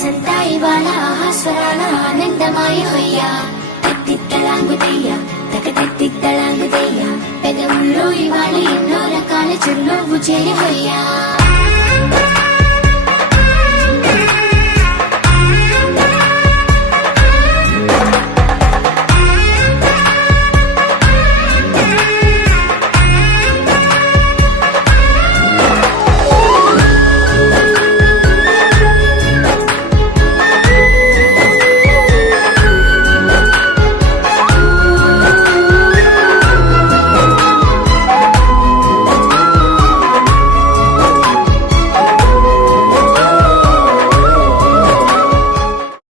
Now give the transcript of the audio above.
మనసంతా ఇవాళ ఆహాస్వరాల ఆనందమాయ హొయ్యా తట్టిత్తలాంగుదయ్యా తక తట్టిత్తలాంగుదయ్యా పెదవుల్లో ఇవాళ ఎన్నో రకాల చిరునవ్వు చేయ హొయ్యా